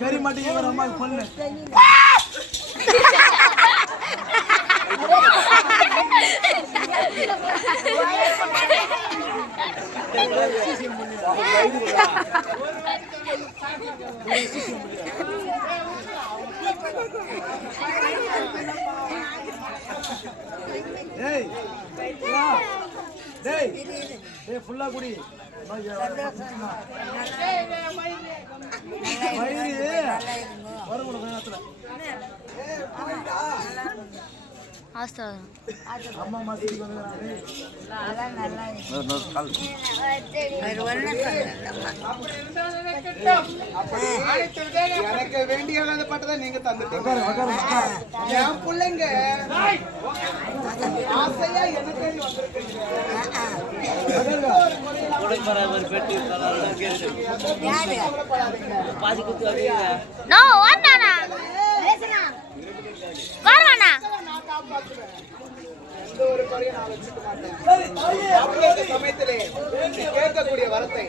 கறி மாட்டேங்க அம்மா பொண்ணு ஃபுல்லா குடி எனக்கு வேண்டிய பட்டதை நீங்க தந்துட்டீங்க. என் பிள்ளைங்க ஆசையா எனக்கு சமயத்திலே கேட்கக்கூடிய வரத்தை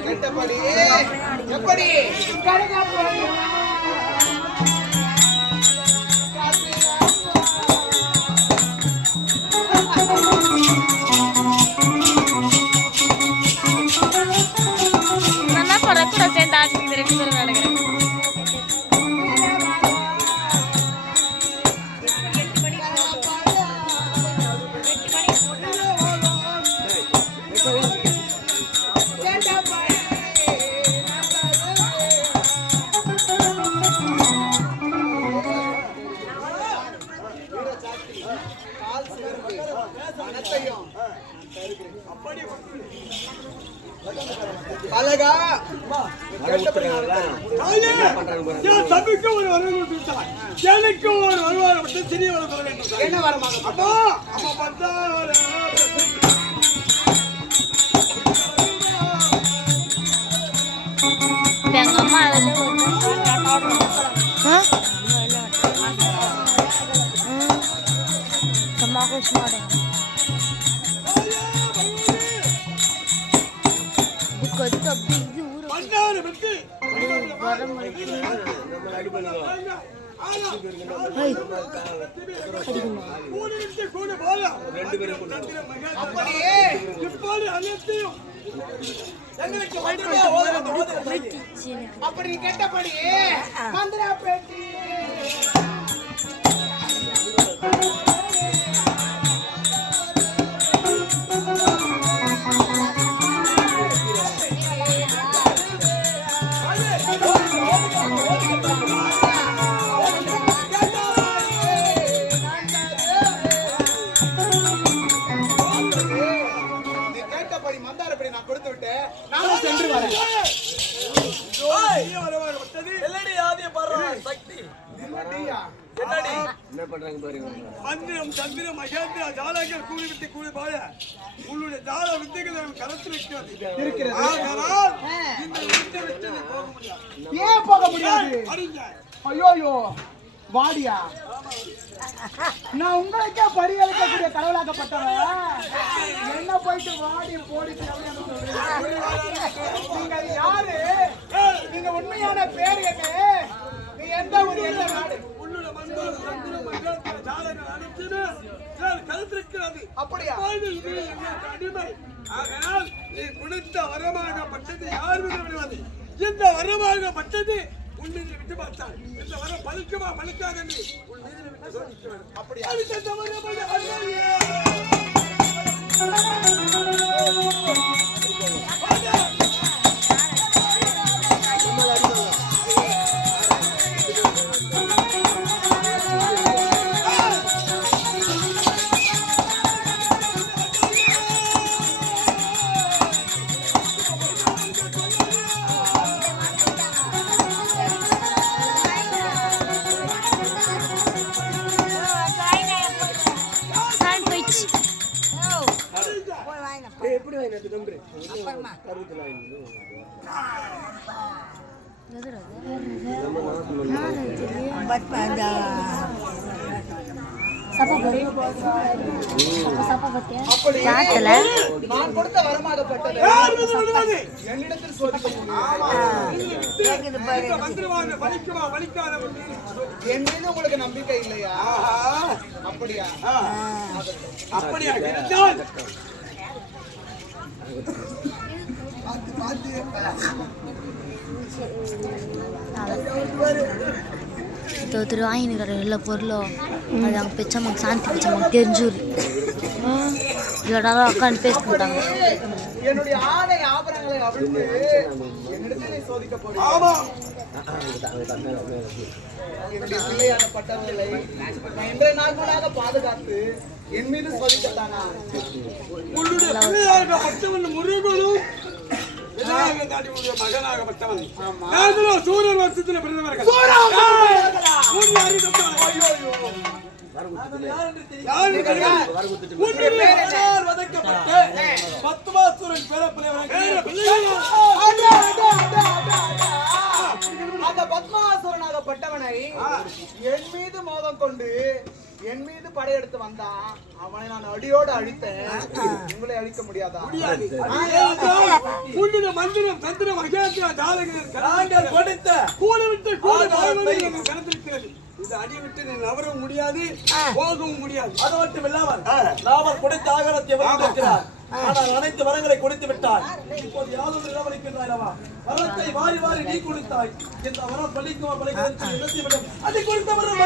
கேட்டபடி எப்படி அழகா தம்பிக்கு ஒரு வரவு எனக்கு ஒரு வருவாரை விட்டு சிறிய வர வேண்டும். என்ன வரமாக அப்போ அம்மா பார்த்தா எங்க அம்மா அப்படி கேட்டபடி மந்திரா பேட்டி சந்திரம் மகேந்திரா ஜாலகர் கூலி விட்டு கூலி பாய உன்னுடைய ஜால வித்தைகள் கருத்தில் இருக்கிறது. ஏன் போக முடியாது? ஐயோ வாடியா, நான் உங்களுக்கே பரிகரிக்கக்கூடிய கடவுளாக்கப்பட்டவன். என்ன போயிட்டு வாடி போடி நீங்க யாரு? சரியான பேர் என்ன? நீ எந்த ஊர், எந்த நாடு? உன்னுடைய மண்டல சந்திர மண்டலத்துல ஜாதகம் அனுப்பிச்சுன்னு நான் கருத்திருக்கிறது. அப்படியா? இது எனக்கு அடிமை. ஆகையால் நீ கொடுத்த வரமாகப்பட்டது யார் மீது விடுவது? இந்த வரமாகப்பட்டது உன் மீது விட்டு பார்த்தால் இந்த வரம் பலிக்குமா பலிக்காத என்று உன் மீது விட்டு சோதிக்க வேண்டும். அப்படியா? அதுக்கு தவறு அல்லையே. எப்படி வாங்கினது தம்பி? கருத்துல நான் கொடுத்த வரமாகப்பட்டது என்னிடத்தில் சோதிக்க என் மீது உங்களுக்கு நம்பிக்கை இல்லையா? அப்படியா? அப்படியா? வாங்கினுக்கிற எல்லா பொருளும் அது அங்கே பெச்சம்மாக்கு சாந்தி பெச்சம்மாக்கு தெரிஞ்சூர் இதோட உட்காந்து பேச போட்டாங்க. என்னுடைய ஆடை ஆபரணங்களை அவிழ்த்து என்னிடத்தில் சோதிக்க போறேன். என்னுடைய பிள்ளையான பட்டவர்களை இன்றைய நாட்களாக பாதுகாத்து என் மீது சோதிக்கத்தானா? உன்னுடைய பிள்ளையாகப்பட்டவன் முருகனும் மகனாகப்பட்டவன் நாங்களும் சூரியன் வருஷத்துல பிறந்தவர்கள். அந்த பத்மாசுரனாகப்பட்டவனை என் மீது மோகம் கொண்டு என் மீது படையெடுத்து வந்தான். அவனை நான் அடியோடு அழித்தேன். உங்களை அழிக்க முடியாதா? மந்திரம் தந்திரம் அகிலாத்திரம் கொடுத்த கூடு விட்டு கணத்திருக்கிறது. இது அடி விட்டு நீ நவரவும் முடியாது, போகவும் முடியாது. அது மட்டும் இல்லாமல் நாம கொடுத்த ஆகாரத்தை வைத்திருக்கிறார். ஆனால் அனைத்து வரங்களை கொடுத்து விட்டார். இப்போது யாரும் இல்லாமல் இருக்கின்றாயவா? வரத்தை வாரி வாரி நீ கொடுத்தாய். இந்த வரம் பலிக்குமா பலிக்கும் அதை கொடுத்த வரம்